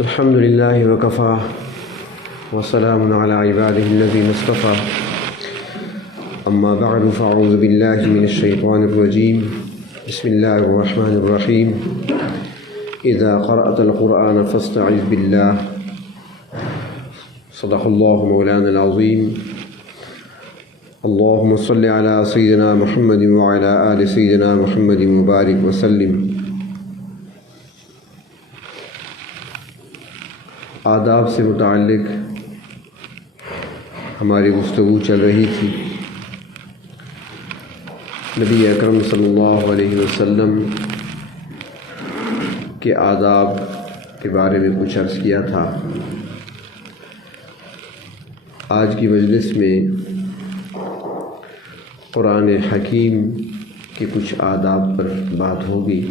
الحمد لله وكفى وسلام على عباده الذين اصطفى أما بعد فأعوذ بالله من الشيطان الرجيم بسم الله الرحمن الرحيم إذا قرأت القرآن فاستعذ بالله صدق الله مولانا العظيم اللهم صل على سيدنا محمد وعلى آل سيدنا محمد مبارك وسلم۔ آداب سے متعلق ہماری گفتگو چل رہی تھی۔ نبی اکرم صلی اللہ علیہ وسلم کے آداب کے بارے میں کچھ عرض کیا تھا۔ آج کی مجلس میں قرآن حکیم کے کچھ آداب پر بات ہوگی۔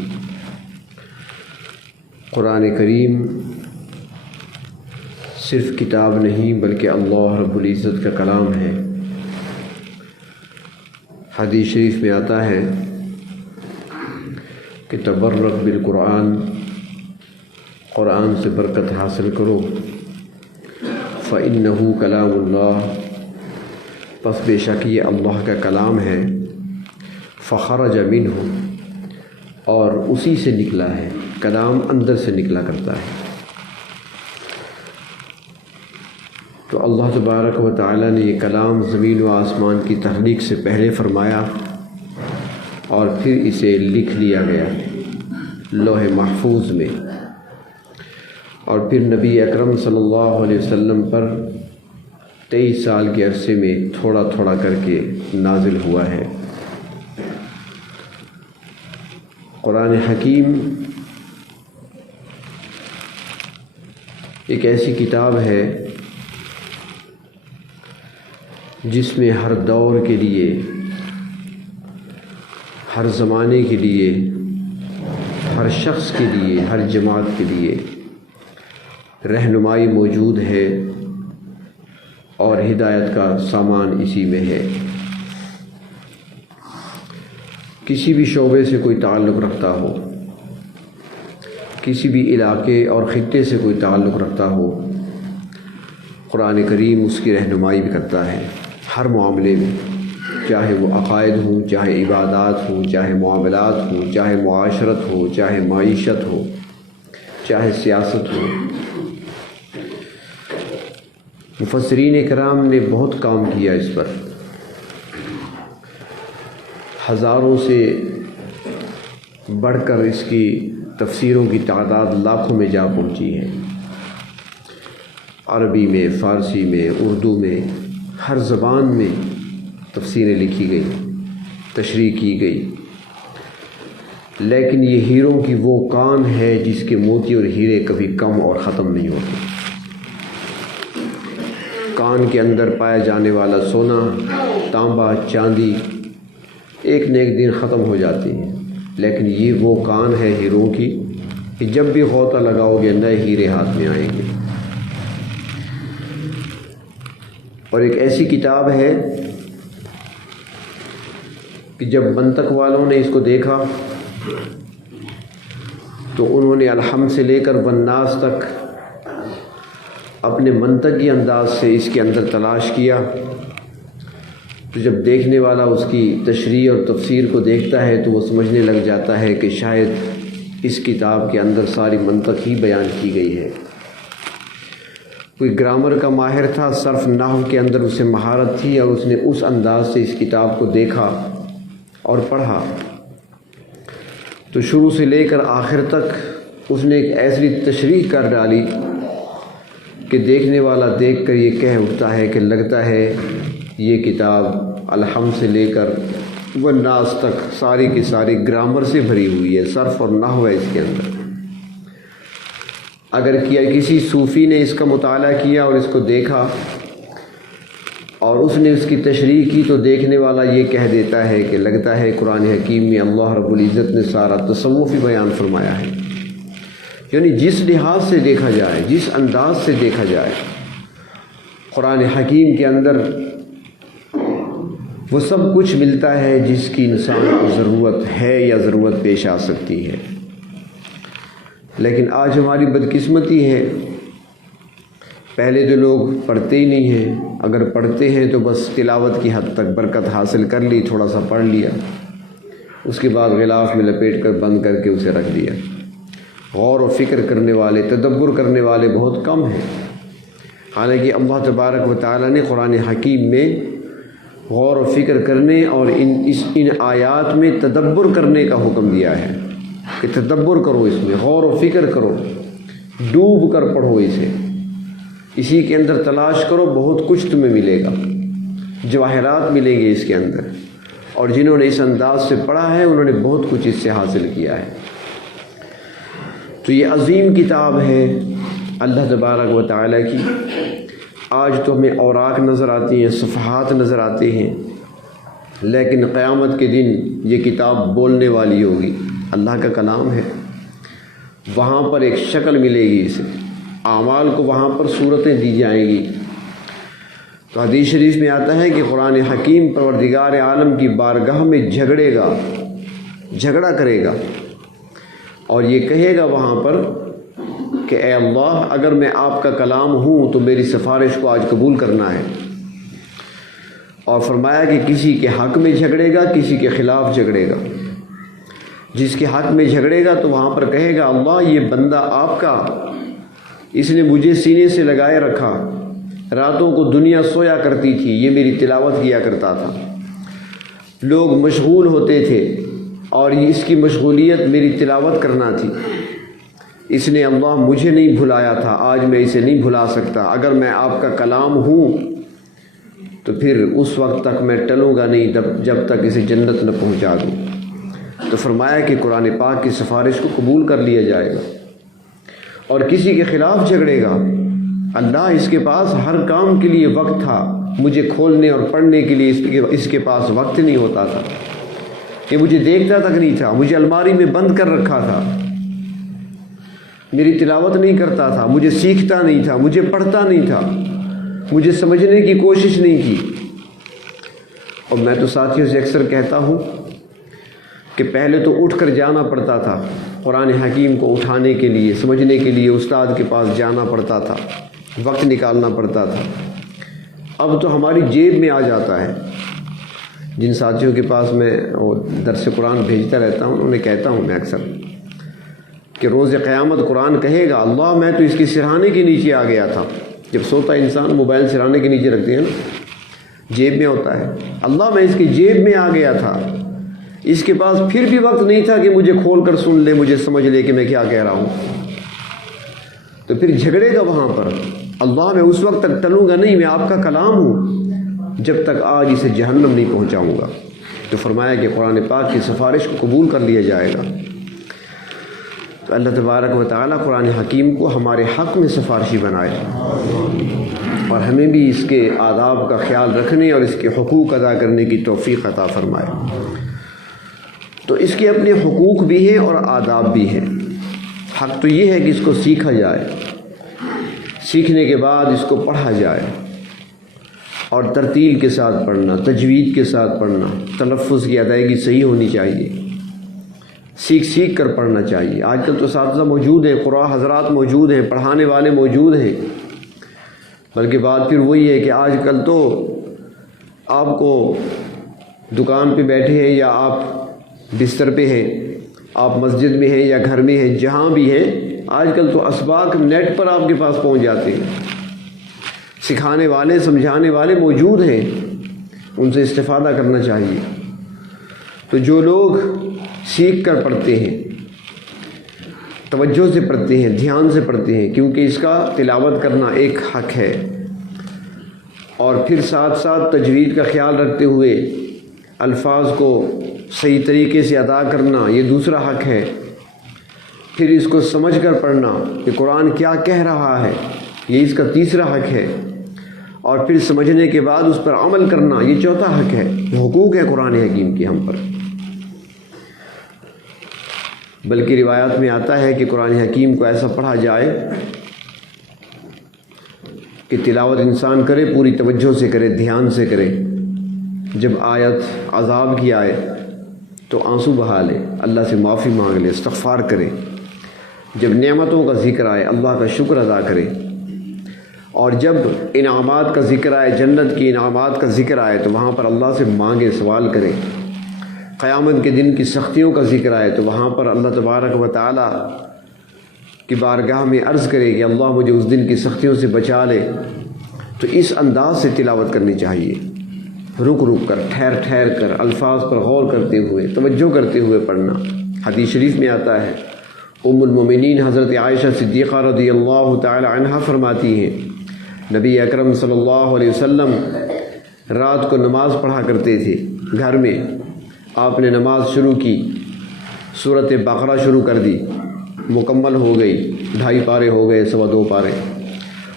قرآن کریم صرف کتاب نہیں بلکہ اللہ رب العزت کا کلام ہے۔ حدیث شریف میں آتا ہے کہ تبرک بالقرآن، قرآن سے برکت حاصل کرو، فإنہ کلام اللہ، پس بے شک یہ اللہ کا کلام ہے، فخرج منہ، اور اسی سے نکلا ہے، کلام اندر سے نکلا کرتا ہے۔ تو اللہ تبارک و تعالیٰ نے یہ کلام زمین و آسمان کی تخلیق سے پہلے فرمایا اور پھر اسے لکھ لیا گیا لوح محفوظ میں، اور پھر نبی اکرم صلی اللہ علیہ وسلم پر 23 سال کے عرصے میں تھوڑا تھوڑا کر کے نازل ہوا ہے۔ قرآن حکیم ایک ایسی کتاب ہے جس میں ہر دور کے لیے، ہر زمانے کے لیے، ہر شخص کے لیے، ہر جماعت کے لیے رہنمائی موجود ہے اور ہدایت کا سامان اسی میں ہے۔ کسی بھی شعبے سے کوئی تعلق رکھتا ہو، کسی بھی علاقے اور خطے سے کوئی تعلق رکھتا ہو، قرآن کریم اس کی رہنمائی بھی کرتا ہے ہر معاملے میں، چاہے وہ عقائد ہوں، چاہے عبادات ہوں، چاہے معاملات ہوں، چاہے معاشرت ہو، چاہے معیشت ہو، چاہے سیاست ہو۔ مفسرین کرام نے بہت کام کیا اس پر، ہزاروں سے بڑھ کر اس کی تفسیروں کی تعداد لاکھوں میں جا پہنچی ہے۔ عربی میں، فارسی میں، اردو میں، ہر زبان میں تفسیریں لکھی گئی، تشریح کی گئی، لیکن یہ ہیروں کی وہ کان ہے جس کے موتی اور ہیرے کبھی کم اور ختم نہیں ہوتے۔ کان کے اندر پایا جانے والا سونا، تانبا، چاندی ایک نہ ایک دن ختم ہو جاتی ہے، لیکن یہ وہ کان ہے ہیروں کی کہ جب بھی غوطہ لگاؤ گے نئے ہیرے ہاتھ میں آئیں گے۔ اور ایک ایسی کتاب ہے کہ جب منطق والوں نے اس کو دیکھا تو انہوں نے الحمد سے لے کر والناس تک اپنے منطقی انداز سے اس کے اندر تلاش کیا، تو جب دیکھنے والا اس کی تشریح اور تفسیر کو دیکھتا ہے تو وہ سمجھنے لگ جاتا ہے کہ شاید اس کتاب کے اندر ساری منطق ہی بیان کی گئی ہے۔ کوئی گرامر کا ماہر تھا، صرف نحو کے اندر اسے مہارت تھی، اور اس نے اس انداز سے اس کتاب کو دیکھا اور پڑھا تو شروع سے لے کر آخر تک اس نے ایک ایسی تشریح کر ڈالی کہ دیکھنے والا دیکھ کر یہ کہہ اٹھتا ہے کہ لگتا ہے یہ کتاب الحمد سے لے کر والناس تک ساری کی ساری گرامر سے بھری ہوئی ہے، صرف اور نحو ہے اس کے اندر۔ اگر کسی صوفی نے اس کا مطالعہ کیا اور اس کو دیکھا اور اس نے اس کی تشریح کی تو دیکھنے والا یہ کہہ دیتا ہے کہ لگتا ہے قرآن حکیم میں اللہ رب العزت نے سارا تصوف ہی بیان فرمایا ہے۔ یعنی جس لحاظ سے دیکھا جائے، جس انداز سے دیکھا جائے، قرآن حکیم کے اندر وہ سب کچھ ملتا ہے جس کی انسان کو ضرورت ہے یا ضرورت پیش آ سکتی ہے۔ لیکن آج ہماری بدقسمتی ہے، پہلے تو لوگ پڑھتے ہی نہیں ہیں، اگر پڑھتے ہیں تو بس تلاوت کی حد تک برکت حاصل کر لی، تھوڑا سا پڑھ لیا، اس کے بعد غلاف میں لپیٹ کر بند کر کے اسے رکھ دیا۔ غور و فکر کرنے والے، تدبر کرنے والے بہت کم ہیں۔ حالانکہ اللہ تبارک و تعالیٰ نے قرآن حکیم میں غور و فکر کرنے اور ان آیات میں تدبر کرنے کا حکم دیا ہے کہ تدبر کرو، اس میں غور و فکر کرو، ڈوب کر پڑھو اسے، اسی کے اندر تلاش کرو، بہت کچھ تمہیں ملے گا، جواہرات ملیں گے اس کے اندر، اور جنہوں نے اس انداز سے پڑھا ہے انہوں نے بہت کچھ اس سے حاصل کیا ہے۔ تو یہ عظیم کتاب ہے اللہ تبارک و تعالیٰ کی۔ آج تو ہمیں اوراق نظر آتی ہیں، صفحات نظر آتے ہیں، لیکن قیامت کے دن یہ کتاب بولنے والی ہوگی، اللہ کا کلام ہے، وہاں پر ایک شکل ملے گی اسے، اعمال کو وہاں پر صورتیں دی جائیں گی۔ تو حدیث شریف میں آتا ہے کہ قرآن حکیم پروردگار عالم کی بارگاہ میں جھگڑا کرے گا اور یہ کہے گا وہاں پر کہ اے اللہ، اگر میں آپ کا کلام ہوں تو میری سفارش کو آج قبول کرنا ہے۔ اور فرمایا کہ کسی کے حق میں جھگڑے گا، کسی کے خلاف جھگڑے گا۔ جس کے حق میں جھگڑے گا تو وہاں پر کہے گا اللہ، یہ بندہ آپ کا، اس نے مجھے سینے سے لگائے رکھا، راتوں کو دنیا سویا کرتی تھی، یہ میری تلاوت کیا کرتا تھا، لوگ مشغول ہوتے تھے اور اس کی مشغولیت میری تلاوت کرنا تھی، اس نے اللہ مجھے نہیں بھلایا تھا، آج میں اسے نہیں بھلا سکتا، اگر میں آپ کا کلام ہوں تو پھر اس وقت تک میں ٹلوں گا نہیں جب تک اسے جنت نہ پہنچا دوں۔ تو فرمایا کہ قرآن پاک کی سفارش کو قبول کر لیا جائے گا۔ اور کسی کے خلاف جھگڑے گا، اللہ اس کے پاس ہر کام کے لیے وقت تھا، مجھے کھولنے اور پڑھنے کے لیے اس کے پاس وقت نہیں ہوتا تھا، کہ مجھے دیکھتا تک نہیں تھا، مجھے الماری میں بند کر رکھا تھا، میری تلاوت نہیں کرتا تھا، مجھے سیکھتا نہیں تھا، مجھے پڑھتا نہیں تھا، مجھے سمجھنے کی کوشش نہیں کی۔ اور میں تو ساتھیوں سے اکثر کہتا ہوں کہ پہلے تو اٹھ کر جانا پڑتا تھا، قرآن حکیم کو اٹھانے کے لیے، سمجھنے کے لیے استاد کے پاس جانا پڑتا تھا، وقت نکالنا پڑتا تھا۔ اب تو ہماری جیب میں آ جاتا ہے۔ جن ساتھیوں کے پاس میں درس قرآن بھیجتا رہتا ہوں انہیں کہتا ہوں میں اکثر کہ روز قیامت قرآن کہے گا اللہ، میں تو اس کی سرہانے کے نیچے آ گیا تھا۔ جب سوتا انسان موبائل سرہانے کے نیچے رکھتے ہیں نا، جیب میں ہوتا ہے، اللہ میں اس کی جیب میں آ گیا تھا، اس کے پاس پھر بھی وقت نہیں تھا کہ مجھے کھول کر سن لے، مجھے سمجھ لے کہ میں کیا کہہ رہا ہوں۔ تو پھر جھگڑے گا وہاں پر، اللہ میں اس وقت تک ٹلوں گا نہیں، میں آپ کا کلام ہوں، جب تک آج اسے جہنم نہیں پہنچاؤں گا۔ تو فرمایا کہ قرآن پاک کی سفارش کو قبول کر لیا جائے گا۔ تو اللہ تبارک و تعالیٰ قرآن حکیم کو ہمارے حق میں سفارشی بنائے اور ہمیں بھی اس کے آداب کا خیال رکھنے اور اس کے حقوق ادا کرنے کی توفیق عطا فرمائے۔ تو اس کے اپنے حقوق بھی ہیں اور آداب بھی ہیں۔ حق تو یہ ہے کہ اس کو سیکھا جائے، سیکھنے کے بعد اس کو پڑھا جائے، اور ترتیل کے ساتھ پڑھنا، تجوید کے ساتھ پڑھنا، تلفظ کی ادائیگی صحیح ہونی چاہیے، سیکھ کر پڑھنا چاہیے۔ آج کل تو اساتذہ موجود ہیں، قراء حضرات موجود ہیں، پڑھانے والے موجود ہیں، بلکہ بات پھر وہی ہے کہ آج کل تو آپ کو دکان پہ بیٹھے ہیں یا آپ بستر پہ ہیں، آپ مسجد میں ہیں یا گھر میں ہیں، جہاں بھی ہیں، آج کل تو اسباق نیٹ پر آپ کے پاس پہنچ جاتے ہیں، سکھانے والے سمجھانے والے موجود ہیں، ان سے استفادہ کرنا چاہیے۔ تو جو لوگ سیکھ کر پڑھتے ہیں، توجہ سے پڑھتے ہیں، دھیان سے پڑھتے ہیں، کیونکہ اس کا تلاوت کرنا ایک حق ہے، اور پھر ساتھ ساتھ تجوید کا خیال رکھتے ہوئے الفاظ کو صحیح طریقے سے ادا کرنا یہ دوسرا حق ہے، پھر اس کو سمجھ کر پڑھنا کہ قرآن کیا کہہ رہا ہے یہ اس کا تیسرا حق ہے، اور پھر سمجھنے کے بعد اس پر عمل کرنا یہ چوتھا حق ہے۔ حقوق ہے قرآن حکیم کی ہم پر۔ بلکہ روایات میں آتا ہے کہ قرآن حکیم کو ایسا پڑھا جائے کہ تلاوت انسان کرے، پوری توجہ سے کرے، دھیان سے کرے، جب آیت عذاب کی آئے تو آنسو بہا لے، اللہ سے معافی مانگ لے، استغفار کرے، جب نعمتوں کا ذکر آئے اللہ کا شکر ادا کرے، اور جب انعامات کا ذکر آئے، جنت کی انعامات کا ذکر آئے تو وہاں پر اللہ سے مانگے، سوال کرے۔ قیامت کے دن کی سختیوں کا ذکر آئے تو وہاں پر اللہ تبارک و تعالیٰ کی بارگاہ میں عرض کرے کہ اللہ مجھے اس دن کی سختیوں سے بچا لے۔ تو اس انداز سے تلاوت کرنی چاہیے، رک رک کر، ٹھہر ٹھہر کر، الفاظ پر غور کرتے ہوئے، توجہ کرتے ہوئے پڑھنا۔ حدیث شریف میں آتا ہے، ام المومنین حضرت عائشہ صدیقہ رضی اللہ تعالی عنہا فرماتی ہیں، نبی اکرم صلی اللہ علیہ وسلم رات کو نماز پڑھا کرتے تھے گھر میں۔ آپ نے نماز شروع کی، سورۃ بقرہ شروع کر دی، مکمل ہو گئی، 2.5 پارے ہو گئے، 2.25 پارے۔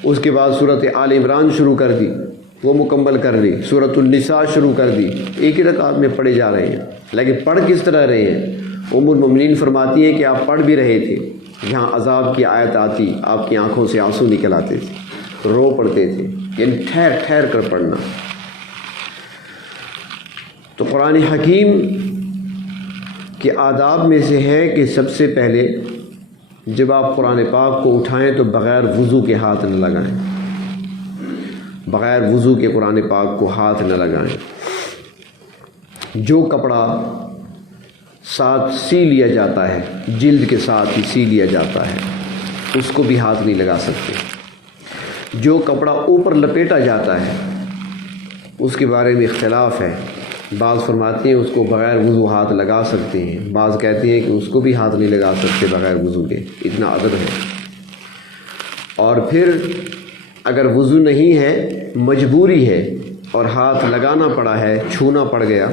اس کے بعد سورۃ آل عمران شروع کر دی، وہ مکمل کر لی۔ سورۃ النساء شروع کر دی، ایک ہی رکعت میں پڑھے جا رہے ہیں، لیکن پڑھ کس طرح رہے ہیں؟ ام المومنین فرماتی ہیں کہ آپ پڑھ بھی رہے تھے، جہاں عذاب کی آیت آتی آپ کی آنکھوں سے آنسو نکل آتے تھے، رو پڑتے تھے، یعنی ٹھہر ٹھہر کر پڑھنا۔ تو قرآن حکیم کے آداب میں سے ہے کہ سب سے پہلے جب آپ قرآن پاک کو اٹھائیں تو بغیر وضو کے ہاتھ نہ لگائیں، بغیر وضو کے قرآن پاک کو ہاتھ نہ لگائیں۔ جو کپڑا ساتھ سی لیا جاتا ہے، جلد کے ساتھ ہی سی لیا جاتا ہے، اس کو بھی ہاتھ نہیں لگا سکتے۔ جو کپڑا اوپر لپیٹا جاتا ہے اس کے بارے میں اختلاف ہے، بعض فرماتے ہیں اس کو بغیر وضو ہاتھ لگا سکتے ہیں، بعض کہتے ہیں کہ اس کو بھی ہاتھ نہیں لگا سکتے بغیر وضو کے، اتنا ادب ہے۔ اور پھر اگر وضو نہیں ہے، مجبوری ہے اور ہاتھ لگانا پڑا ہے، چھونا پڑ گیا،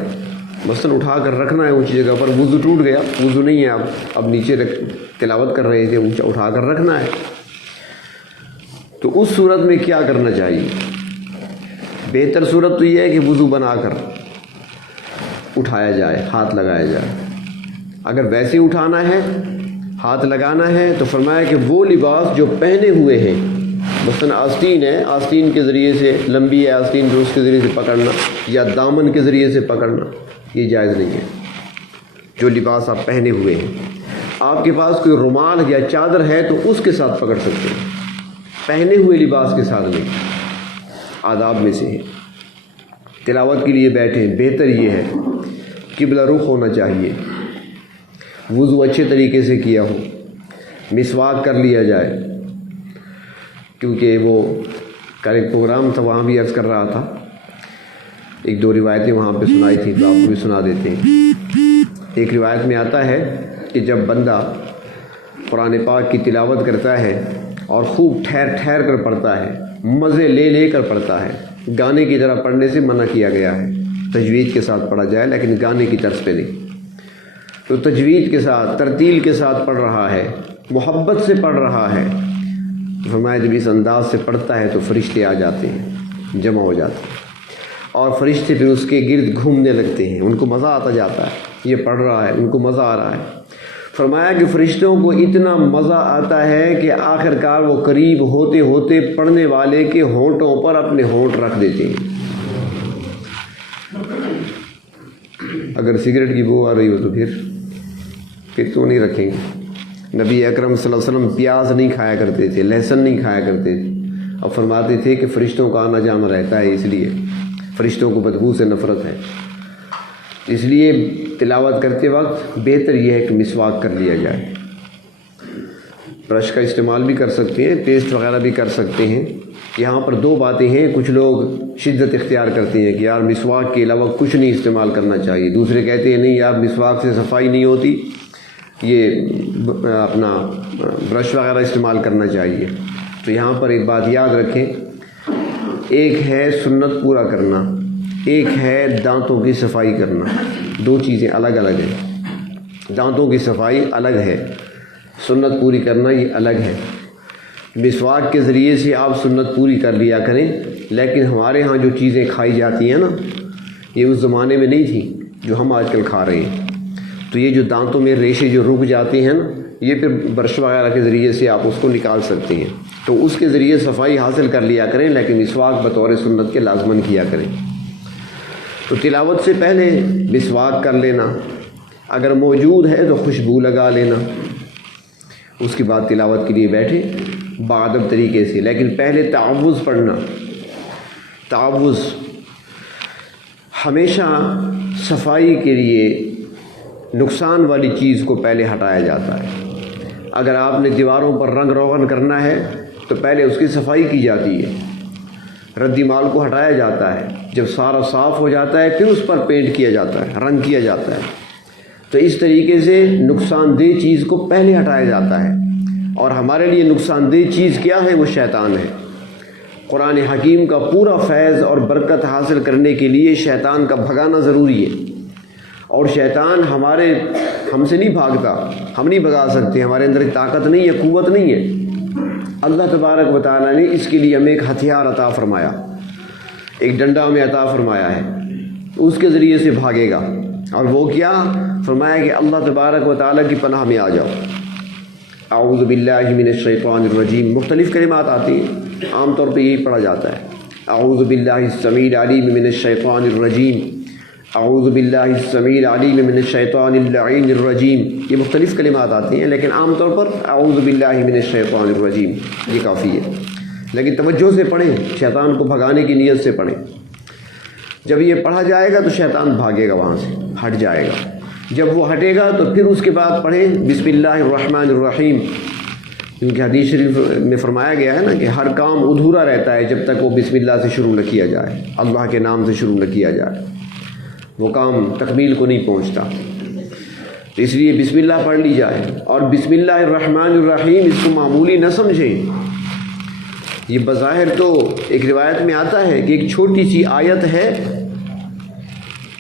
مثلاً اٹھا کر رکھنا ہے اونچی جگہ پر، وضو ٹوٹ گیا، وضو نہیں ہے، اب نیچے تلاوت کر رہے تھے، اٹھا کر رکھنا ہے، تو اس صورت میں کیا کرنا چاہیے؟ بہتر صورت تو یہ ہے کہ وضو بنا کر اٹھایا جائے، ہاتھ لگایا جائے۔ اگر ویسے اٹھانا ہے، ہاتھ لگانا ہے، تو فرمایا کہ وہ لباس جو پہنے ہوئے ہیں، مثلاً آستین ہے، آستین کے ذریعے سے، لمبی ہے آستین تو اس کے ذریعے سے پکڑنا، یا دامن کے ذریعے سے پکڑنا، یہ جائز نہیں ہے۔ جو لباس آپ پہنے ہوئے ہیں، آپ کے پاس کوئی رومال یا چادر ہے تو اس کے ساتھ پکڑ سکتے ہیں، پہنے ہوئے لباس کے ساتھ نہیں۔ آداب میں سے ہے۔ تلاوت کے لیے بیٹھیں، بہتر یہ ہے قبلہ رخ ہونا چاہیے، وضو اچھے طریقے سے کیا ہو، مسواک کر لیا جائے، کیونکہ وہ کل ایک پروگرام تھا وہاں بھی عرض کر رہا تھا، 1-2 روایتیں وہاں پہ سنائی تھیں تو آپ کو بھی سنا دیتے ہیں۔ ایک روایت میں آتا ہے کہ جب بندہ قرآن پاک کی تلاوت کرتا ہے اور خوب ٹھہر ٹھہر کر پڑھتا ہے، مزے لے لے کر پڑھتا ہے، گانے کی طرح پڑھنے سے منع کیا گیا ہے، تجوید کے ساتھ پڑھا جائے لیکن گانے کی طرز پہ نہیں۔ تو تجوید کے ساتھ، ترتیل کے ساتھ پڑھ رہا ہے، محبت سے پڑھ رہا ہے، فرمایا جب اس انداز سے پڑھتا ہے تو فرشتے آ جاتے ہیں، جمع ہو جاتے ہیں، اور فرشتے پھر اس کے گرد گھومنے لگتے ہیں، ان کو مزہ آتا جاتا ہے، یہ پڑھ رہا ہے، ان کو مزہ آ رہا ہے۔ فرمایا کہ فرشتوں کو اتنا مزہ آتا ہے کہ آخر کار وہ قریب ہوتے ہوتے پڑھنے والے کے ہونٹوں پر اپنے ہونٹ رکھ دیتے ہیں۔ اگر سگریٹ کی بو آ رہی ہو تو پھر تو نہیں رکھیں گے۔ نبی اکرم صلی اللہ علیہ وسلم پیاز نہیں کھایا کرتے تھے، لہسن نہیں کھایا کرتے تھے، اب فرماتے تھے کہ فرشتوں کا آنا جانا رہتا ہے، اس لیے فرشتوں کو بدبو سے نفرت ہے، اس لیے تلاوت کرتے وقت بہتر یہ ہے کہ مسواک کر لیا جائے۔ برش کا استعمال بھی کر سکتے ہیں، پیسٹ وغیرہ بھی کر سکتے ہیں۔ یہاں پر 2 باتیں ہیں، کچھ لوگ شدت اختیار کرتے ہیں کہ یار مسواک کے علاوہ کچھ نہیں استعمال کرنا چاہیے، دوسرے کہتے ہیں نہیں یار مسواک سے صفائی نہیں ہوتی، یہ اپنا برش وغیرہ استعمال کرنا چاہیے۔ تو یہاں پر ایک بات یاد رکھیں، ایک ہے سنت پورا کرنا، ایک ہے دانتوں کی صفائی کرنا، 2 چیزیں الگ الگ ہیں۔ دانتوں کی صفائی الگ ہے، سنت پوری کرنا یہ الگ ہے۔ مسواک کے ذریعے سے آپ سنت پوری کر لیا کریں، لیکن ہمارے ہاں جو چیزیں کھائی جاتی ہیں نا، یہ اس زمانے میں نہیں تھی جو ہم آج کل کھا رہے ہیں۔ تو یہ جو دانتوں میں ریشے جو رک جاتے ہیں نا، یہ پھر برش وغیرہ کے ذریعے سے آپ اس کو نکال سکتے ہیں، تو اس کے ذریعے صفائی حاصل کر لیا کریں، لیکن مسواک بطور سنت کے لازماً کیا کریں۔ تو تلاوت سے پہلے مسواک کر لینا، اگر موجود ہے تو خوشبو لگا لینا، اس کے بعد تلاوت کے لیے بیٹھے باادب طریقے سے، لیکن پہلے تعوذ پڑھنا۔ تعوذ ہمیشہ صفائی کے لیے نقصان والی چیز کو پہلے ہٹایا جاتا ہے۔ اگر آپ نے دیواروں پر رنگ روغن کرنا ہے تو پہلے اس کی صفائی کی جاتی ہے، ردی مال کو ہٹایا جاتا ہے، جب سارا صاف ہو جاتا ہے پھر اس پر پینٹ کیا جاتا ہے، رنگ کیا جاتا ہے۔ تو اس طریقے سے نقصان دہ چیز کو پہلے ہٹایا جاتا ہے، اور ہمارے لیے نقصان دہ چیز کیا ہے؟ وہ شیطان ہے۔ قرآن حکیم کا پورا فیض اور برکت حاصل کرنے کے لیے شیطان کا بھگانا ضروری ہے، اور شیطان ہم سے نہیں بھاگتا، ہم نہیں بھگا سکتے، ہمارے اندر طاقت نہیں ہے، قوت نہیں ہے۔ اللہ تبارک و تعالیٰ نے اس کے لیے ہمیں ایک ہتھیار عطا فرمایا، ایک ڈنڈا ہمیں عطا فرمایا ہے، اس کے ذریعے سے بھاگے گا۔ اور وہ کیا فرمایا کہ اللہ تبارک و تعالیٰ کی پناہ میں آ جاؤ۔ اعوذ باللہ من الشیطان الرجیم، مختلف کلمات آتی ہیں، عام طور پہ یہی پڑھا جاتا ہے، اعوذ باللہ السمیع العلیم من الشیطان الرجیم، اعوذ باللہ السمیع العلیم من الشیطان اللعین الرجیم۔ یہ مختلف کلمات آتی ہیں، لیکن عام طور پر اعوذ باللہ من الشیطان الرجیم یہ کافی ہے، لیکن توجہ سے پڑھیں، شیطان کو بھگانے کی نیت سے پڑھیں۔ جب یہ پڑھا جائے گا تو شیطان بھاگے گا، وہاں سے ہٹ جائے گا۔ جب وہ ہٹے گا تو پھر اس کے بعد پڑھیں بسم اللہ الرحمن الرحیم، کیونکہ حدیث شریف میں فرمایا گیا ہے نا کہ ہر کام ادھورا رہتا ہے جب تک وہ بسم اللہ سے شروع نہ کیا جائے، اللہ کے نام سے شروع نہ کیا جائے، وہ کام تکمیل کو نہیں پہنچتا۔ تو اس لیے بسم اللہ پڑھ لی جائے، اور بسم اللہ الرحمن الرحیم اس کو معمولی نہ سمجھیں۔ یہ بظاہر تو ایک روایت میں آتا ہے کہ ایک چھوٹی سی آیت ہے،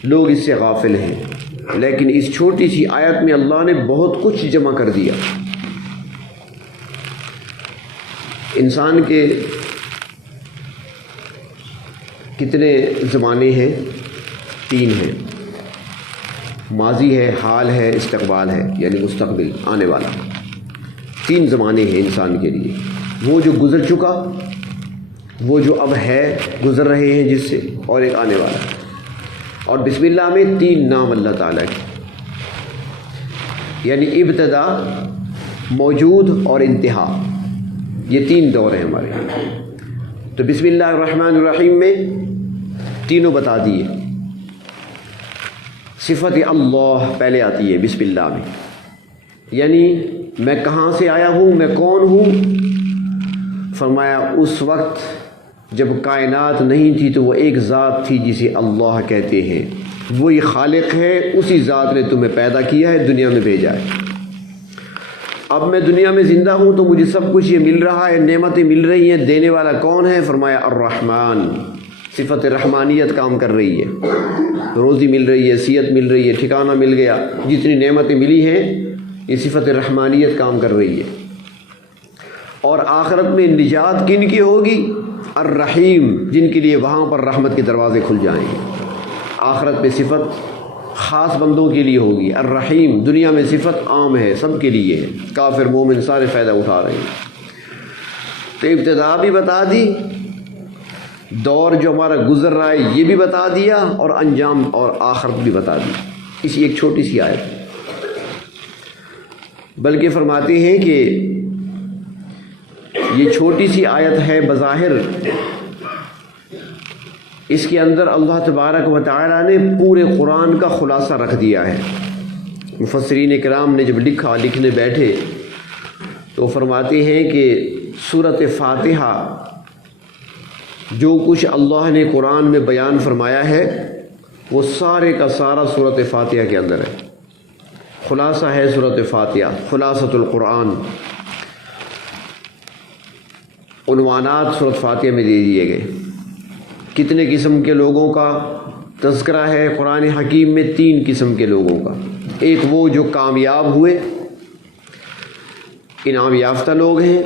لوگ اس سے غافل ہیں، لیکن اس چھوٹی سی آیت میں اللہ نے بہت کچھ جمع کر دیا۔ انسان کے کتنے زمانے ہیں؟ 3 ہیں، ماضی ہے، حال ہے، استقبال ہے، یعنی مستقبل آنے والا۔ 3 زمانے ہیں انسان کے لیے، وہ جو گزر چکا، وہ جو اب ہے، گزر رہے ہیں جس سے، اور ایک آنے والا۔ اور بسم اللہ میں 3 نام اللہ تعالیٰ کے، یعنی ابتدا، موجود اور انتہا، یہ 3 دور ہیں ہمارے۔ تو بسم اللہ الرحمن الرحیم میں تینوں بتا دیے۔ صفت اللہ پہلے آتی ہے بسم اللہ میں، یعنی میں کہاں سے آیا ہوں، میں کون ہوں۔ فرمایا اس وقت جب کائنات نہیں تھی تو وہ ایک ذات تھی جسے اللہ کہتے ہیں، وہی خالق ہے، اسی ذات نے تمہیں پیدا کیا ہے، دنیا میں بھیجا ہے۔ اب میں دنیا میں زندہ ہوں تو مجھے سب کچھ یہ مل رہا ہے، نعمتیں مل رہی ہیں، دینے والا کون ہے؟ فرمایا الرحمن، صفت رحمانیت کام کر رہی ہے، روزی مل رہی ہے، صحت مل رہی ہے، ٹھکانہ مل گیا، جتنی نعمتیں ملی ہیں یہ صفت رحمانیت کام کر رہی ہے۔ اور آخرت میں نجات کن کی ہوگی؟ الرحیم، جن کے لیے وہاں پر رحمت کے دروازے کھل جائیں گے۔ آخرت میں صفت خاص بندوں کے لیے ہوگی، الرحیم۔ دنیا میں صفت عام ہے، سب کے لیے ہے، کافر مومن سارے فائدہ اٹھا رہے ہیں۔ تو ابتدا بھی بتا دی، دور جو ہمارا گزر رہا ہے یہ بھی بتا دیا، اور انجام اور آخرت بھی بتا دی، اسی ایک چھوٹی سی آیت۔ بلکہ فرماتے ہیں کہ یہ چھوٹی سی آیت ہے بظاہر، اس کے اندر اللہ تبارک و تعالی نے پورے قرآن کا خلاصہ رکھ دیا ہے۔ مفسرین کرام نے جب لکھنے بیٹھے تو فرماتے ہیں کہ سورۃ فاتحہ جو کچھ اللہ نے قرآن میں بیان فرمایا ہے وہ سارے کا سارا سورۃ فاتحہ کے اندر ہے، خلاصہ ہے سورۃ فاتحہ، خلاصۃ القرآن۔ عنوانات سورۃ فاتحہ میں دے دیے گئے۔ کتنے قسم کے لوگوں کا تذکرہ ہے قرآن حکیم میں؟ 3 قسم کے لوگوں کا۔ ایک وہ جو کامیاب ہوئے، انعام یافتہ لوگ ہیں،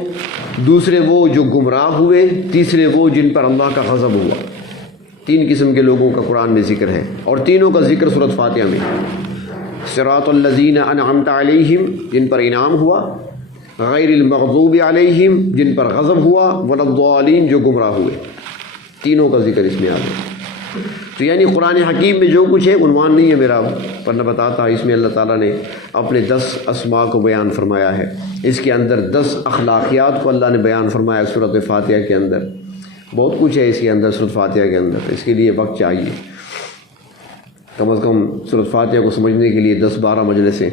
دوسرے وہ جو گمراہ ہوئے، تیسرے وہ جن پر اللہ کا غضب ہوا۔ 3 قسم کے لوگوں کا قرآن میں ذکر ہے، اور تینوں کا ذکر سورۃ فاتحہ میں۔ صراط الذین انعمت علیہم، جن پر انعام ہوا، غیر المغضوب علیہم، جن پر غضب ہوا، ولا الضالین، جو گمراہ ہوئے۔ تینوں کا ذکر اس میں آ گیا۔ تو یعنی قرآن حکیم میں جو کچھ ہے عنوان نہیں ہے میرا ورنہ بتاتا، اس میں اللہ تعالیٰ نے اپنے 10 اسماء کو بیان فرمایا ہے، اس کے اندر 10 اخلاقیات کو اللہ نے بیان فرمایا سورۃ فاتحہ کے اندر، بہت کچھ ہے اس کے اندر سورۃ فاتحہ کے اندر، اس کے لیے وقت چاہیے، کم از کم سورۃ فاتحہ کو سمجھنے کے لیے 10-12 مجلسیں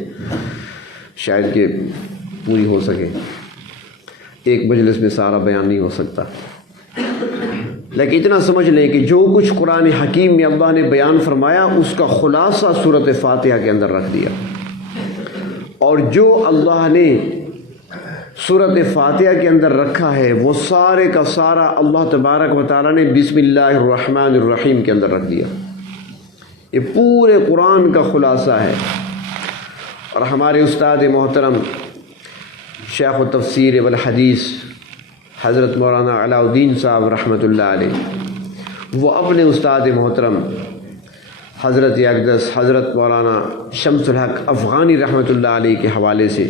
شاید کہ پوری ہو سکے، ایک مجلس میں سارا بیان نہیں ہو سکتا، لیکن اتنا سمجھ لیں کہ جو کچھ قرآن حکیم میں اللہ نے بیان فرمایا اس کا خلاصہ سورۃ فاتحہ کے اندر رکھ دیا، اور جو اللہ نے سورۃ فاتحہ کے اندر رکھا ہے وہ سارے کا سارا اللہ تبارک و تعالیٰ نے بسم اللہ الرحمن الرحیم کے اندر رکھ دیا، یہ پورے قرآن کا خلاصہ ہے۔ اور ہمارے استاد محترم شیخ التفسیر والحدیث حضرت مولانا علاء الدین صاحب رحمۃ اللہ علیہ، وہ اپنے استاد محترم حضرت اقدس حضرت مولانا شمس الحق افغانی رحمۃ اللہ علیہ کے حوالے سے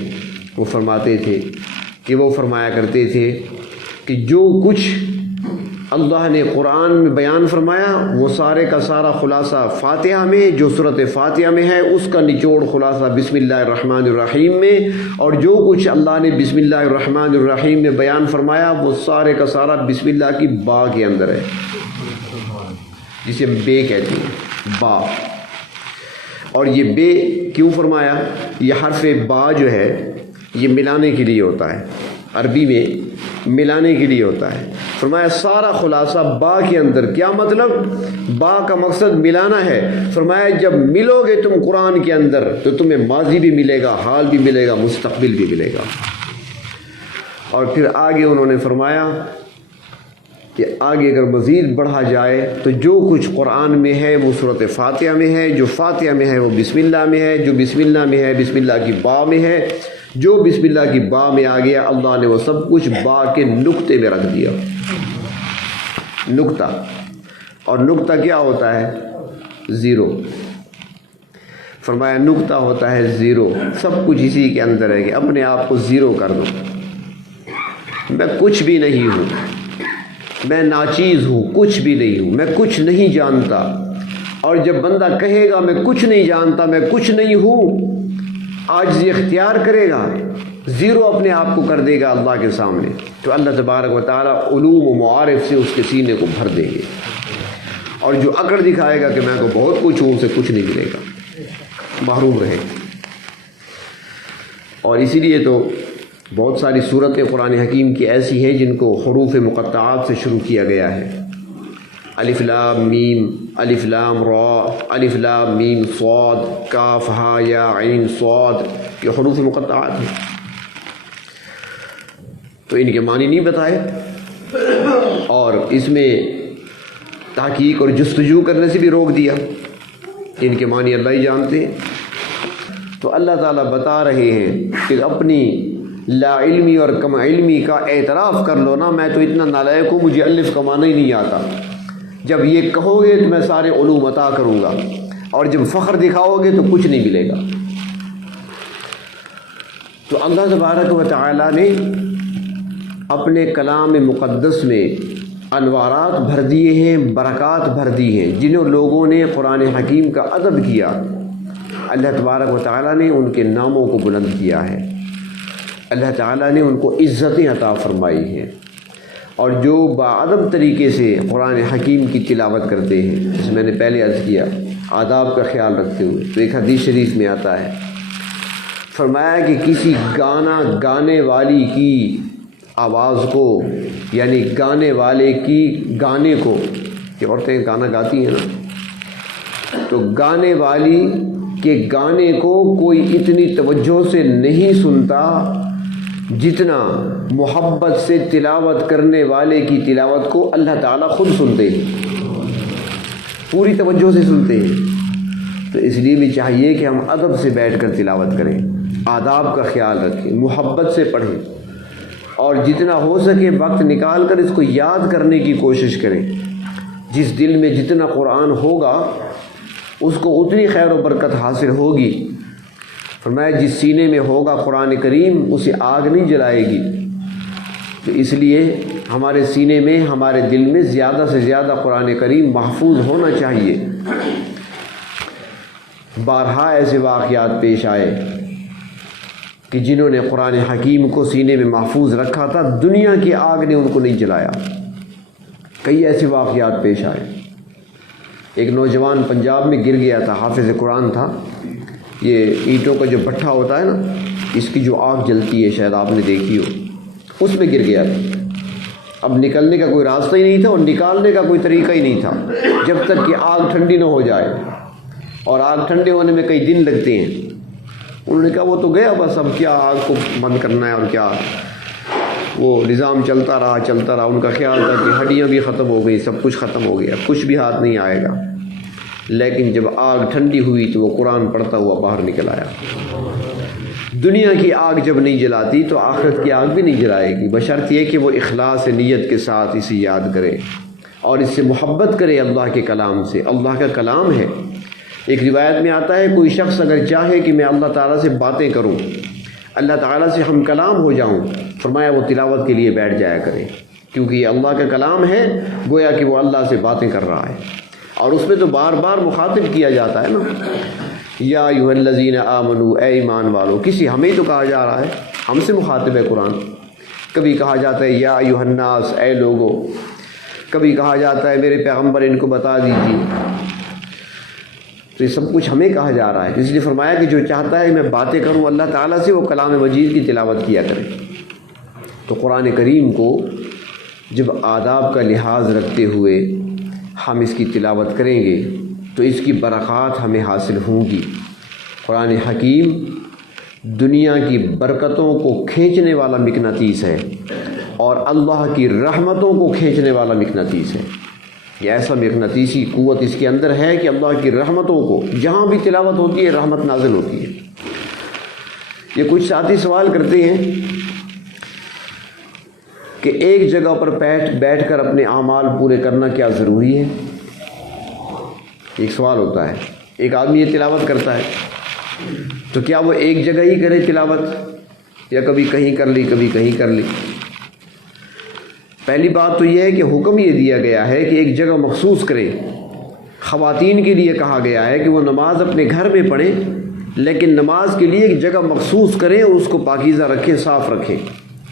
وہ فرماتے تھے کہ وہ فرمایا کرتے تھے کہ جو کچھ اللہ نے قرآن میں بیان فرمایا وہ سارے کا سارا خلاصہ فاتحہ میں، جو سورۃ فاتحہ میں ہے اس کا نچوڑ خلاصہ بسم اللہ الرحمن الرحیم میں، اور جو کچھ اللہ نے بسم اللہ الرحمن الرحیم میں بیان فرمایا وہ سارے کا سارا بسم اللہ کی با کے اندر ہے، جسے بے کہتے ہیں، با۔ اور یہ بے کیوں فرمایا؟ یہ حرف با جو ہے یہ ملانے کے لیے ہوتا ہے، عربی میں ملانے کے لیے ہوتا ہے، فرمایا سارا خلاصہ با کے اندر۔ کیا مطلب؟ با کا مقصد ملانا ہے، فرمایا جب ملو گے تم قرآن کے اندر تو تمہیں ماضی بھی ملے گا، حال بھی ملے گا، مستقبل بھی ملے گا۔ اور پھر آگے انہوں نے فرمایا کہ آگے اگر مزید بڑھا جائے تو جو کچھ قرآن میں ہے وہ سورۃ فاتحہ میں ہے، جو فاتحہ میں ہے وہ بسم اللہ میں ہے، جو بسم اللہ میں ہے بسم اللہ کی با میں ہے، جو بسم اللہ کی با میں آ گیا اللہ نے وہ سب کچھ با کے نقطے میں رکھ دیا، نقطہ۔ اور نقطہ کیا ہوتا ہے؟ زیرو۔ فرمایا نقطہ ہوتا ہے زیرو، سب کچھ اسی کے اندر ہے کہ اپنے آپ کو زیرو کر دو، میں کچھ بھی نہیں ہوں، میں ناچیز ہوں، کچھ بھی نہیں ہوں، میں کچھ نہیں جانتا۔ اور جب بندہ کہے گا میں کچھ نہیں جانتا، میں کچھ نہیں ہوں، عاجزی اختیار کرے گا، زیرو اپنے آپ کو کر دے گا اللہ کے سامنے، تو اللہ تبارک و تعالیٰ علوم و معارف سے اس کے سینے کو بھر دیں گے، اور جو اکڑ دکھائے گا کہ میں تو بہت کچھ ہوں، اسے کچھ نہیں ملے گا، محروم رہے گا۔ اور اسی لیے تو بہت ساری صورتیں قرآن حکیم کی ایسی ہیں جن کو حروف مقطعات سے شروع کیا گیا ہے، الف لام میم، الف لام را، الف لام میم صاد، کاف ہا یا عین صاد، یہ حروف مقطعات ہیں، تو ان کے معنی نہیں بتائے، اور اس میں تحقیق اور جستجو کرنے سے بھی روک دیا، ان کے معنی اللہ ہی جانتے ہیں۔ تو اللہ تعالیٰ بتا رہے ہیں کہ اپنی لا علمی اور کم علمی کا اعتراف کر لو نا، میں تو اتنا نالائق ہوں، مجھے الف کا معنی ہی نہیں آتا، جب یہ کہو گے تو میں سارے علوم عطا کروں گا، اور جب فخر دکھاؤ گے تو کچھ نہیں ملے گا۔ تو اللہ تبارک و تعالیٰ نے اپنے کلام مقدس میں انوارات بھر دیے ہیں، برکات بھر دی ہیں، جنہوں لوگوں نے قرآن حکیم کا ادب کیا، اللہ تبارک و تعالیٰ نے ان کے ناموں کو بلند کیا ہے، اللہ تعالیٰ نے ان کو عزتیں عطا فرمائی ہیں، اور جو باادب طریقے سے قرآن حکیم کی تلاوت کرتے ہیں، جس میں نے پہلے عرض کیا آداب کا خیال رکھتے ہوئے، تو ایک حدیث شریف میں آتا ہے، فرمایا کہ کسی گانا گانے والی کی آواز کو، یعنی گانے والے کی گانے کو، کہ عورتیں گانا گاتی ہیں نا، تو گانے والی کے گانے کو کوئی اتنی توجہ سے نہیں سنتا جتنا محبت سے تلاوت کرنے والے کی تلاوت کو اللہ تعالیٰ خود سنتے ہیں، پوری توجہ سے سنتے ہیں۔ تو اس لیے بھی چاہیے کہ ہم ادب سے بیٹھ کر تلاوت کریں، آداب کا خیال رکھیں، محبت سے پڑھیں، اور جتنا ہو سکے وقت نکال کر اس کو یاد کرنے کی کوشش کریں۔ جس دل میں جتنا قرآن ہوگا اس کو اتنی خیر و برکت حاصل ہوگی۔ فرمایا جس سینے میں ہوگا قرآن کریم اسے آگ نہیں جلائے گی، تو اس لیے ہمارے سینے میں، ہمارے دل میں زیادہ سے زیادہ قرآن کریم محفوظ ہونا چاہیے۔ بارہا ایسے واقعات پیش آئے کہ جنہوں نے قرآن حکیم کو سینے میں محفوظ رکھا تھا، دنیا کی آگ نے ان کو نہیں جلایا۔ کئی ایسے واقعات پیش آئے۔ ایک نوجوان پنجاب میں گر گیا تھا، حافظ قرآن تھا۔ یہ اینٹوں کا جو بھٹھا ہوتا ہے نا، اس کی جو آگ جلتی ہے، شاید آپ نے دیکھی ہو، اس میں گر گیا تھا۔ اب نکلنے کا کوئی راستہ ہی نہیں تھا اور نکالنے کا کوئی طریقہ ہی نہیں تھا جب تک کہ آگ ٹھنڈی نہ ہو جائے، اور آگ ٹھنڈے ہونے میں کئی دن لگتے ہیں۔ انہوں نے کہا وہ تو گیا، بس اب کیا آگ کو بند کرنا ہے، اور کیا وہ نظام چلتا رہا۔ ان کا خیال تھا کہ ہڈیاں بھی ختم ہو گئی، سب کچھ ختم ہو گیا، کچھ بھی ہاتھ نہیں آئے گا۔ لیکن جب آگ ٹھنڈی ہوئی تو وہ قرآن پڑھتا ہوا باہر نکل آیا۔ دنیا کی آگ جب نہیں جلاتی تو آخرت کی آگ بھی نہیں جلائے گی، بشرط یہ کہ وہ اخلاص نیت کے ساتھ اسے یاد کرے اور اس سے محبت کرے اللہ کے کلام سے۔ اللہ کا کلام ہے۔ ایک روایت میں آتا ہے کوئی شخص اگر چاہے کہ میں اللہ تعالیٰ سے باتیں کروں، اللہ تعالیٰ سے ہم کلام ہو جاؤں، فرمایا وہ تلاوت کے لیے بیٹھ جایا کرے، کیونکہ یہ اللہ کا کلام ہے، گویا کہ وہ اللہ سے باتیں کر رہا ہے۔ اور اس میں تو بار بار مخاطب کیا جاتا ہے نا، یا ایھا الذین آمنوا، اے ایمان والو، کسی ہمیں تو کہا جا رہا ہے، ہم سے مخاطب ہے قرآن۔ کبھی کہا جاتا ہے یا ایھا الناس، اے لوگو، کبھی کہا جاتا ہے میرے پیغمبر ان کو بتا دیجیے۔ تو یہ سب کچھ ہمیں کہا جا رہا ہے، اس لیے فرمایا کہ جو چاہتا ہے میں باتیں کروں اللہ تعالیٰ سے، وہ کلام مجید کی تلاوت کیا کرے۔ تو قرآن کریم کو جب آداب کا لحاظ رکھتے ہوئے ہم اس کی تلاوت کریں گے تو اس کی برکات ہمیں حاصل ہوں گی۔ قرآن حکیم دنیا کی برکتوں کو کھینچنے والا مقناطیس ہے اور اللہ کی رحمتوں کو کھینچنے والا مقناطیس ہے۔ یہ ایسا مقناطیسی قوت اس کے اندر ہے کہ اللہ کی رحمتوں کو جہاں بھی تلاوت ہوتی ہے رحمت نازل ہوتی ہے۔ یہ کچھ ساتھی سوال کرتے ہیں کہ ایک جگہ پر بیٹھ کر اپنے اعمال پورے کرنا کیا ضروری ہے؟ ایک سوال ہوتا ہے۔ ایک آدمی یہ تلاوت کرتا ہے تو کیا وہ ایک جگہ ہی کرے تلاوت، یا کبھی کہیں کر لی کبھی کہیں کر لی؟ پہلی بات تو یہ ہے کہ حکم یہ دیا گیا ہے کہ ایک جگہ مخصوص کرے۔ خواتین کے لیے کہا گیا ہے کہ وہ نماز اپنے گھر میں پڑھیں، لیکن نماز کے لیے ایک جگہ مخصوص کریں اور اس کو پاکیزہ رکھیں، صاف رکھیں،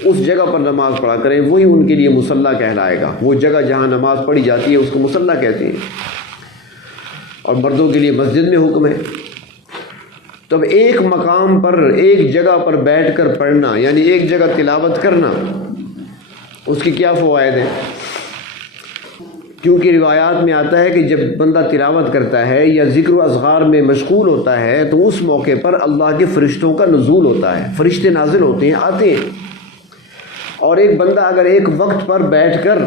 اس جگہ پر نماز پڑھا کریں، وہی ان کے لیے مصلی کہلائے گا۔ وہ جگہ جہاں نماز پڑھی جاتی ہے اس کو مصلی کہتے ہیں، اور مردوں کے لیے مسجد میں حکم ہے۔ تب ایک مقام پر، ایک جگہ پر بیٹھ کر پڑھنا، یعنی ایک جگہ تلاوت کرنا، اس کی کیا فوائد ہیں؟ کیونکہ روایات میں آتا ہے کہ جب بندہ تلاوت کرتا ہے یا ذکر و اذکار میں مشغول ہوتا ہے تو اس موقع پر اللہ کے فرشتوں کا نزول ہوتا ہے، فرشتے نازل ہوتے ہیں، آتے ہیں۔ اور ایک بندہ اگر ایک وقت پر بیٹھ کر،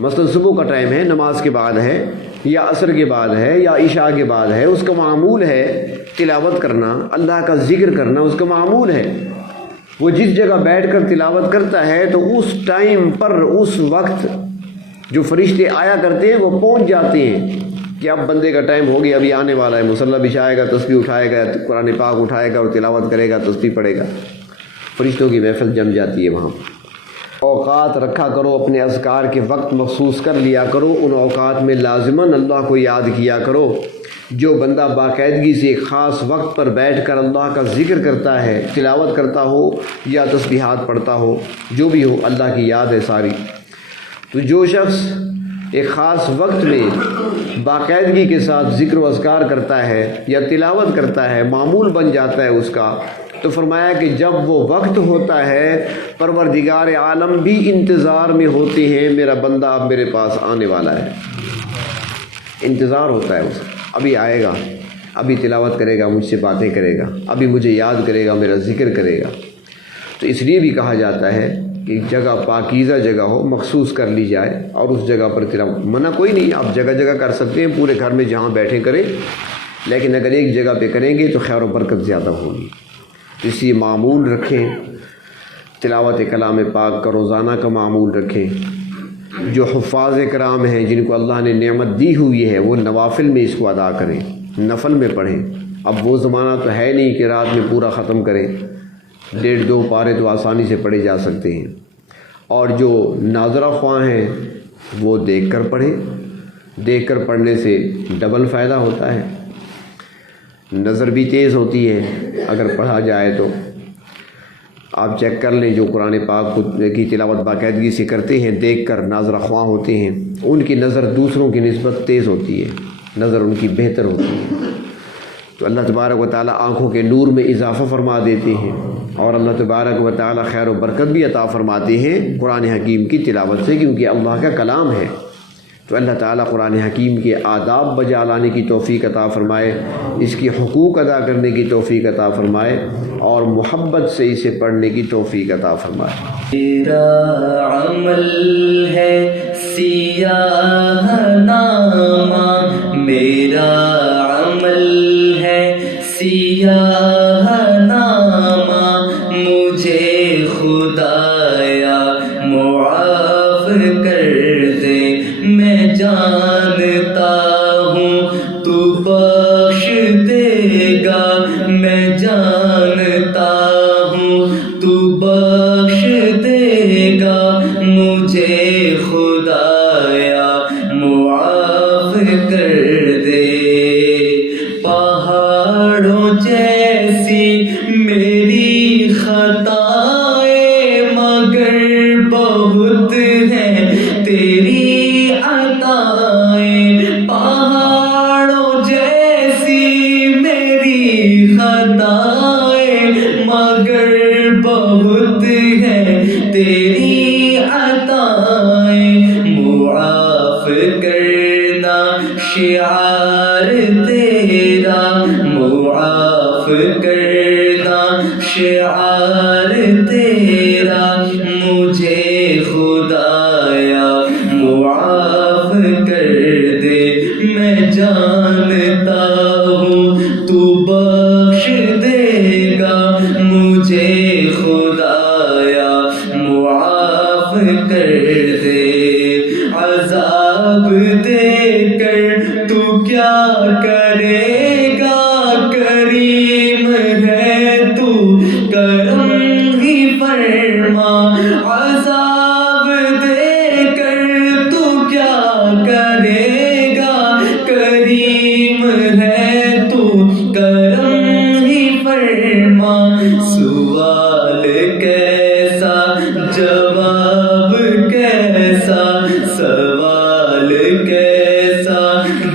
مثلا صبح کا ٹائم ہے، نماز کے بعد ہے، یا عصر کے بعد ہے، یا عشاء کے بعد ہے، اس کا معمول ہے تلاوت کرنا، اللہ کا ذکر کرنا، اس کا معمول ہے، وہ جس جگہ بیٹھ کر تلاوت کرتا ہے تو اس ٹائم پر، اس وقت جو فرشتے آیا کرتے ہیں وہ پہنچ جاتے ہیں کہ اب بندے کا ٹائم ہو گیا، ابھی آنے والا ہے، مصلی بچھائے گا، تسبیح اٹھائے گا، قرآن پاک اٹھائے گا اور تلاوت کرے گا، تسبیح پڑھے گا۔ فرشتوں کی محفل جم جاتی ہے وہاں۔ اوقات رکھا کرو، اپنے اذکار کے وقت مخصوص کر لیا کرو، ان اوقات میں لازماً اللہ کو یاد کیا کرو۔ جو بندہ باقاعدگی سے ایک خاص وقت پر بیٹھ کر اللہ کا ذکر کرتا ہے، تلاوت کرتا ہو یا تسبیحات پڑھتا ہو، جو بھی ہو، اللہ کی یاد ہے ساری، تو جو شخص ایک خاص وقت میں باقاعدگی کے ساتھ ذکر و اذکار کرتا ہے یا تلاوت کرتا ہے، معمول بن جاتا ہے اس کا، تو فرمایا کہ جب وہ وقت ہوتا ہے پروردگار عالم بھی انتظار میں ہوتے ہیں، میرا بندہ اب میرے پاس آنے والا ہے، انتظار ہوتا ہے اس کا، ابھی آئے گا، ابھی تلاوت کرے گا، مجھ سے باتیں کرے گا، ابھی مجھے یاد کرے گا، میرا ذکر کرے گا۔ تو اس لیے بھی کہا جاتا ہے کہ جگہ پاکیزہ جگہ ہو، مخصوص کر لی جائے، اور اس جگہ پر تلاوت، منع کوئی نہیں، آپ جگہ جگہ کر سکتے ہیں، پورے گھر میں جہاں بیٹھے کریں، لیکن اگر ایک جگہ پہ کریں گے تو خیر و برکت زیادہ ہوگی۔ اس لیے معمول رکھیں، تلاوت کلام پاک کا روزانہ کا معمول رکھیں۔ جو حفاظ کرام ہیں، جن کو اللہ نے نعمت دی ہوئی ہے، وہ نوافل میں اس کو ادا کریں، نفل میں پڑھیں۔ اب وہ زمانہ تو ہے نہیں کہ رات میں پورا ختم کریں، 1.5 2 پارے تو آسانی سے پڑھے جا سکتے ہیں، اور جو ناظرہ خواہ ہیں وہ دیکھ کر پڑھیں۔ دیکھ کر پڑھنے سے ڈبل فائدہ ہوتا ہے، نظر بھی تیز ہوتی ہے اگر پڑھا جائے تو۔ آپ چیک کر لیں، جو قرآن پاک کی تلاوت باقاعدگی سے کرتے ہیں، دیکھ کر ناظرہ خواہ ہوتے ہیں، ان کی نظر دوسروں کی نسبت تیز ہوتی ہے، نظر ان کی بہتر ہوتی ہے۔ تو اللہ تبارک و تعالیٰ آنکھوں کے نور میں اضافہ فرما دیتے ہیں، اور اللہ تبارک و تعالیٰ خیر و برکت بھی عطا فرماتے ہیں قرآن حکیم کی تلاوت سے، کیونکہ اللہ کا کلام ہے۔ تو اللہ تعالیٰ قرآن حکیم کے آداب بجا لانے کی توفیق عطا فرمائے، اس کی حقوق ادا کرنے کی توفیق عطا فرمائے، اور محبت سے اسے پڑھنے کی توفیق عطا فرمائے۔ میرا عمل ہے سیاہ نامہ، میرا عمل ہے سیاہ نامہ، مجھے خدایا معاف کر دے، میں جانتا ہوں تو بخش دے گا، میں جانتا ہوں تو بخش دے گا، مجھے خدایا معاف کر دے۔ پہاڑوں جیسی میری خطائیں، مگر بہت ہیں تیری عطائیں، پہاڑوں جیسی میری خطائیں، مگر بہت ہیں تیری عطائیں، معاف کرنا شعار تیرا، معاف کرنا شعار تیرا، مجھے خدایا معاف کر دے، میں جانتا ہوں تو بخش دے گا، مجھے خدایا معاف کر دے۔ عذاب دے کر تو کیا کرے گا، کریم ہے تو کرم ہی فرما، عذاب دے کر تو کیا کرے گا، کریم ہے تو کرم ہی فرما، سوال کیسا جواب کیسا، سوال کیسا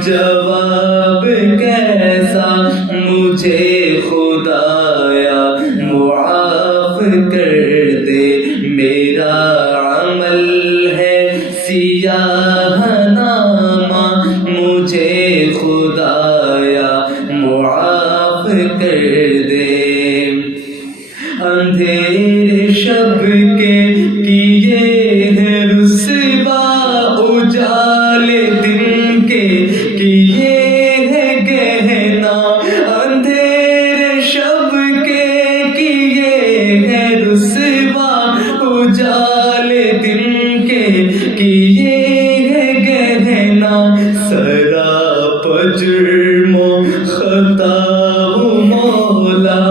جواب کیسا، مجھے خدایا معاف کر دے۔ میرا عمل ہے سیاہ نامہ، مجھے خدایا معاف کر دے۔ اندھیرے شب کے کیے ہیں رسوا، اجالے دن کے کیے ہیں گہنا، اندھیرے شب کے کیے ہیں رسوا، اجالے دن کے کیے ہیں گہنا، سراپا جرم و خطا ہوں مولا،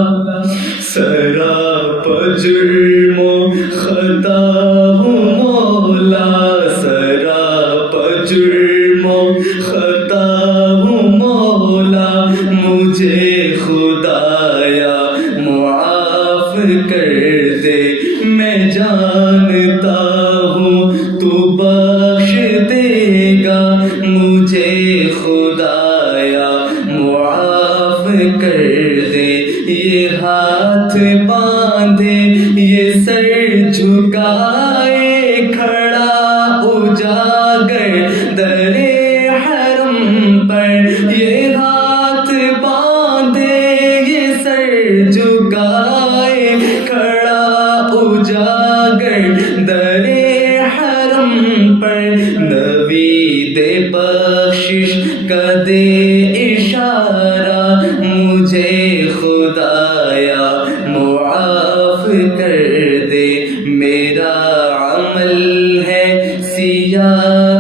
سراپا جرم و خطا ہوں مولا، سراپا جرم و خطا ہوں مولا، مجھے خدایا معاف کر دے، میں جانتا ہوں تو بخش دے گا، مجھے خدایا معاف کر دے۔ یہ ہاتھ باندھے یہ سر جھکائے کھڑا اجاگر در حرم پر، یہ ہاتھ باندھے یہ سر جھکائے کھڑا اجاگر در حرم پر، نوید بخشش کا دے اشارہ، مجھے خدایا معاف کر دے۔ میرا عمل ہے سیاہ